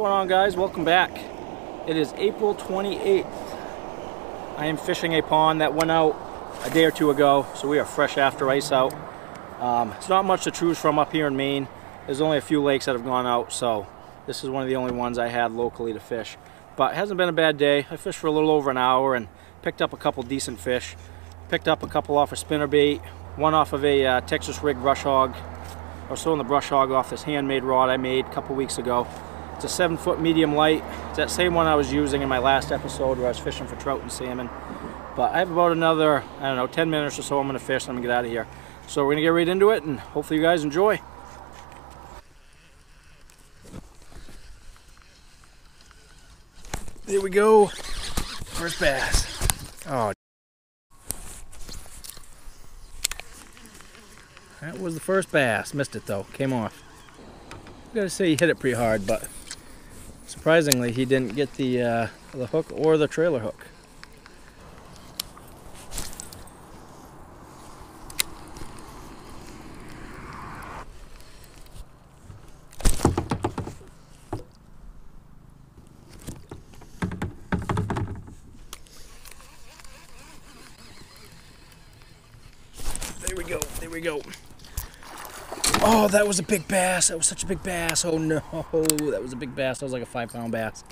going on, guys? Welcome back. It is April 28th. I am fishing a pond that went out a day or two ago, so we are fresh after ice out. It's not much to choose from up here in Maine. There's only a few lakes that have gone out, so this is one of the only ones I had locally to fish. But it hasn't been a bad day. I fished for a little over an hour and picked up a couple decent fish. Picked up a couple off a spinnerbait, one off of a Texas rig brush hog. I was throwing the brush hog off this handmade rod I made a couple weeks ago. It's a 7-foot medium light. It's that same one I was using in my last episode where I was fishing for trout and salmon. But I have about another, 10 minutes or so I'm gonna fish and I'm gonna get out of here. So we're gonna get right into it and hopefully you guys enjoy. There we go. First bass. Oh. That was the first bass. Missed it though. Came off. I gotta say he hit it pretty hard, but surprisingly he didn't get the hook or the trailer hook. There we go. There we go. Oh, that was a big bass. That was such a big bass. Oh no, that was a big bass. That was like a 5-pound bass.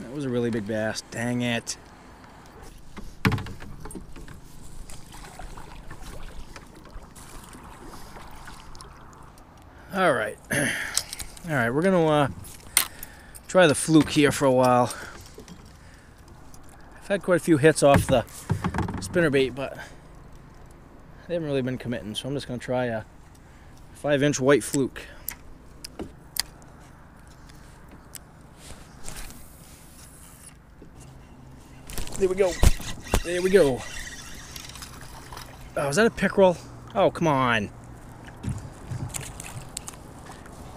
That was a really big bass. Dang it. All right. All right, we're gonna try the fluke here for a while. I've had quite a few hits off the spinnerbait, but they haven't really been committing, so I'm just going to try a 5-inch white fluke. There we go. There we go. Oh, is that a pickerel? Oh, come on.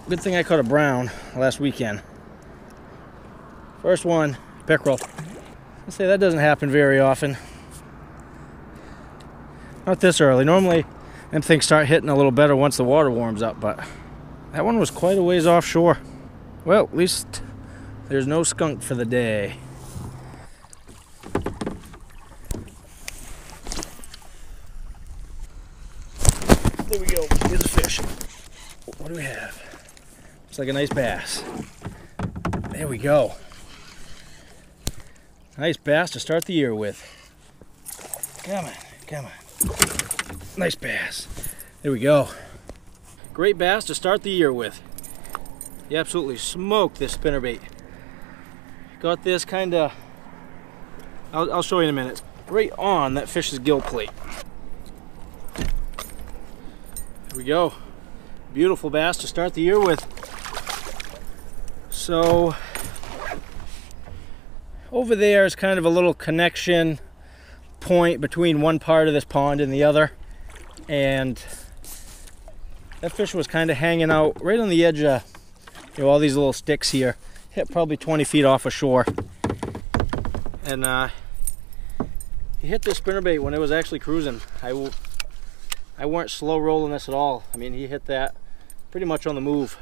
Good thing I caught a brown last weekend. First one, pickerel. I say that doesn't happen very often. Not this early. Normally, them things start hitting a little better once the water warms up, but that one was quite a ways offshore. Well, at least there's no skunk for the day. There we go. Here's the fish. What do we have? Looks like a nice bass. There we go. Nice bass to start the year with. Come on, come on. Nice bass. There we go. Great bass to start the year with. You absolutely smoked this spinnerbait. Got this kind of, I'll show you in a minute, right on that fish's gill plate. There we go. Beautiful bass to start the year with. So, over there is kind of a little connection point between one part of this pond and the other, and that fish was kind of hanging out right on the edge of all these little sticks here. Hit probably 20 feet off of shore, and he hit this spinnerbait when it was actually cruising. I weren't slow rolling this at all. I mean, he hit that pretty much on the move.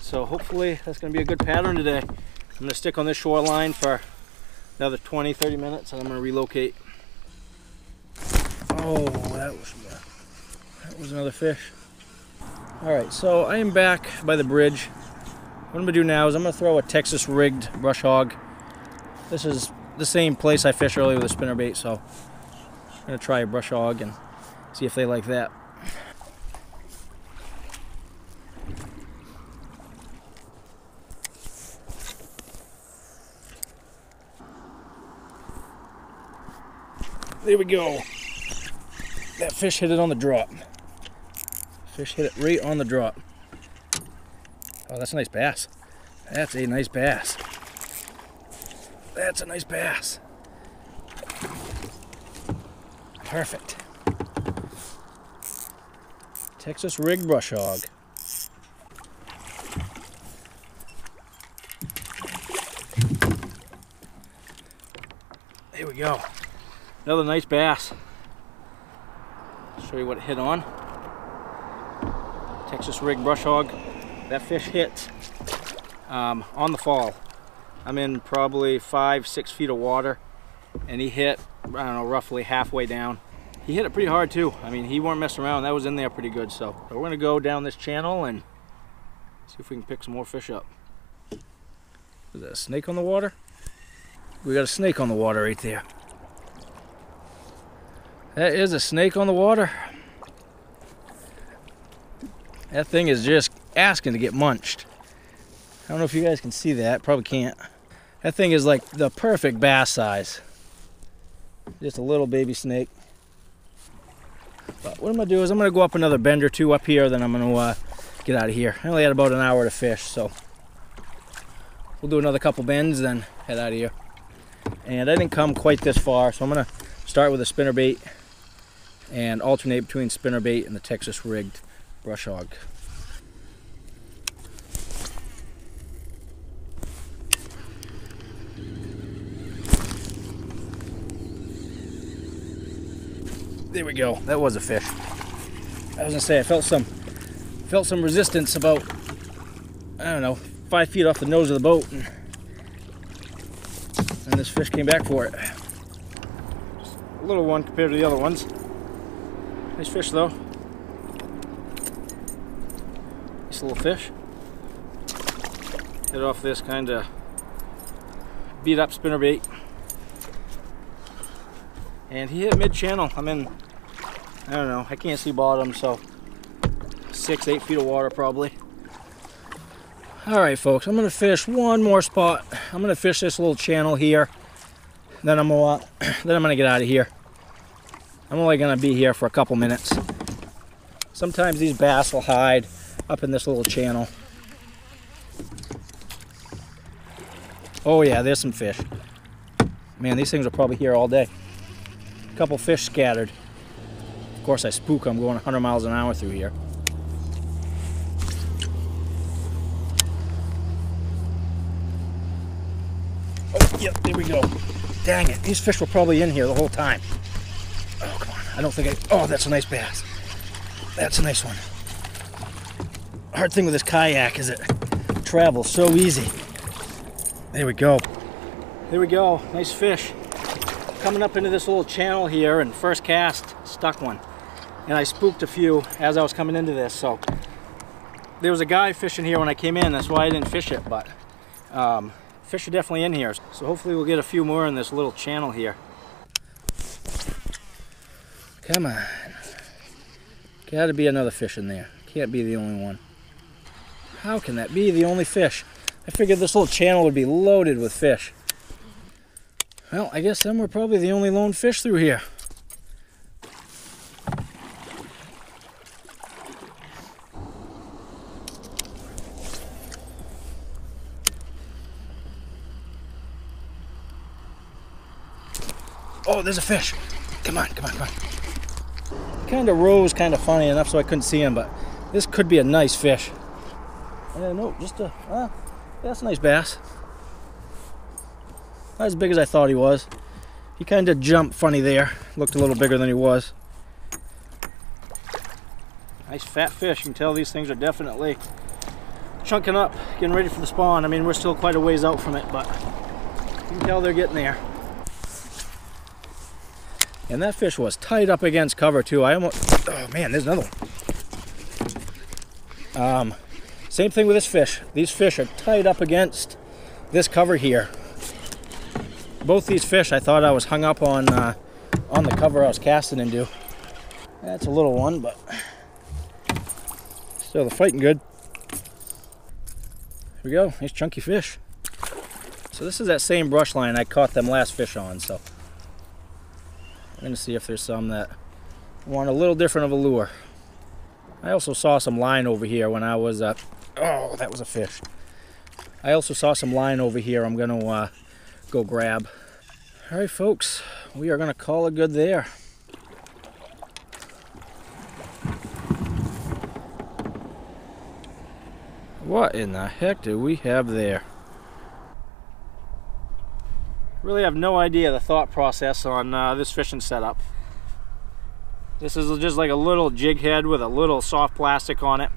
So hopefully that's going to be a good pattern today. I'm going to stick on this shoreline for another 20-30 minutes and I'm going to relocate. Oh, that was another fish. Alright, so I am back by the bridge. What I'm going to do now is I'm going to throw a Texas rigged brush hog. This is the same place I fished earlier with a spinnerbait, so I'm going to try a brush hog and see if they like that. There we go. That fish hit it on the drop. Fish hit it right on the drop. Oh, that's a nice bass. That's a nice bass. That's a nice bass. Perfect. Texas rig brush hog. There we go. Another nice bass. Show you what it hit on. Texas rig brush hog. That fish hit on the fall. I'm in probably 5-6 feet of water, and he hit, I don't know, roughly halfway down. He hit it pretty hard too. I mean, he weren't messing around. That was in there pretty good. So we're gonna go down this channel and see if we can pick some more fish up. Is that a snake on the water? We got a snake on the water right there. That is a snake on the water. That thing is just asking to get munched. I don't know if you guys can see that. Probably can't. That thing is like the perfect bass size. Just a little baby snake. But what I'm going to do is I'm going to go up another bend or two up here, then I'm going to get out of here. I only had about an hour to fish, so we'll do another couple bends, then head out of here. And I didn't come quite this far, so I'm going to start with a spinnerbait and alternate between spinnerbait and the Texas rigged brush hog. There we go. That was a fish. I was gonna say I felt some resistance about, I don't know, 5 feet off the nose of the boat, and this fish came back for it. Just a little one compared to the other ones. Nice fish though. Nice little fish. Hit off this kind of beat up spinnerbait. And he hit mid-channel. I'm in, I don't know, I can't see bottom, so 6-8 feet of water probably. All right, folks, I'm gonna fish one more spot. I'm gonna fish this little channel here. Then I'm gonna get out of here. I'm only gonna be here for a couple minutes. Sometimes these bass will hide up in this little channel. Oh yeah, there's some fish. Man, these things are probably here all day. Couple fish scattered. Of course I spook them going 100 miles an hour through here. Oh, yep, there we go. Dang it, these fish were probably in here the whole time. Oh, come on, I don't think oh, that's a nice bass. That's a nice one. Hard thing with this kayak is it travels so easy. There we go. There we go, nice fish. Coming up into this little channel here, and first cast stuck one, and I spooked a few as I was coming into this. So there was a guy fishing here when I came in, that's why I didn't fish it, but fish are definitely in here, so hopefully we'll get a few more in this little channel here. Come on, gotta be another fish in there. Can't be the only one. How can that be the only fish? I figured this little channel would be loaded with fish. Well, I guess then we're probably the only lone fish through here. Oh, there's a fish. Come on, come on, come on. Kind of rose kind of funny enough so I couldn't see him, but this could be a nice fish. No, just a, that's a nice bass. Not as big as I thought he was. He kind of jumped funny there. Looked a little bigger than he was. Nice fat fish. You can tell these things are definitely chunking up, getting ready for the spawn. I mean, we're still quite a ways out from it, but you can tell they're getting there. And that fish was tight up against cover too. I almost, oh man, there's another one. Same thing with this fish. These fish are tight up against this cover here. Both these fish, I thought I was hung up on the cover I was casting into. That's a little one, but still they're fighting good. Here we go, nice chunky fish. So this is that same brush line I caught them last fish on, so I'm gonna see if there's some that want a little different of a lure. I also saw some line over here when I was, oh, that was a fish. I also saw some line over here I'm gonna go grab. All right, folks, we are gonna call it good there. What in the heck do we have there? Really have no idea the thought process on this fishing setup. This is just like a little jig head with a little soft plastic on it.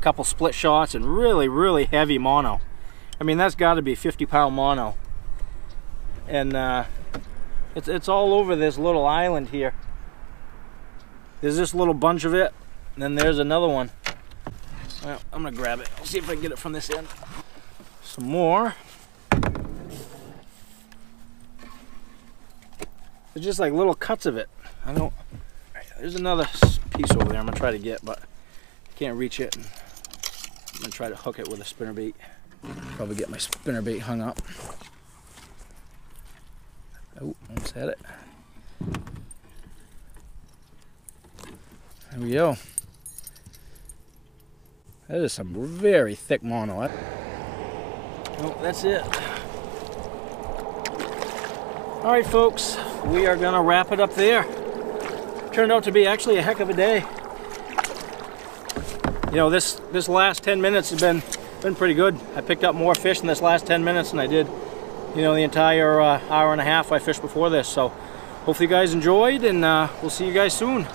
a couple split shots, and really heavy mono. I mean, that's got to be 50-pound mono. And it's all over this little island here. There's this little bunch of it, and then there's another one. Well, I'm gonna grab it. I'll see if I can get it from this end. Some more. There's just like little cuts of it. I don't. There's another piece over there I'm gonna try to get, but I can't reach it. I'm gonna try to hook it with a spinnerbait. Probably get my spinnerbait hung up. Oh, almost had it. There we go. That is some very thick mono. Oh, that's it. All right, folks, we are gonna wrap it up there. Turned out to be actually a heck of a day. You know, this last 10 minutes has been pretty good. I picked up more fish in this last 10 minutes than I did, you know, the entire hour and a half I fished before this. So hopefully you guys enjoyed, and we'll see you guys soon.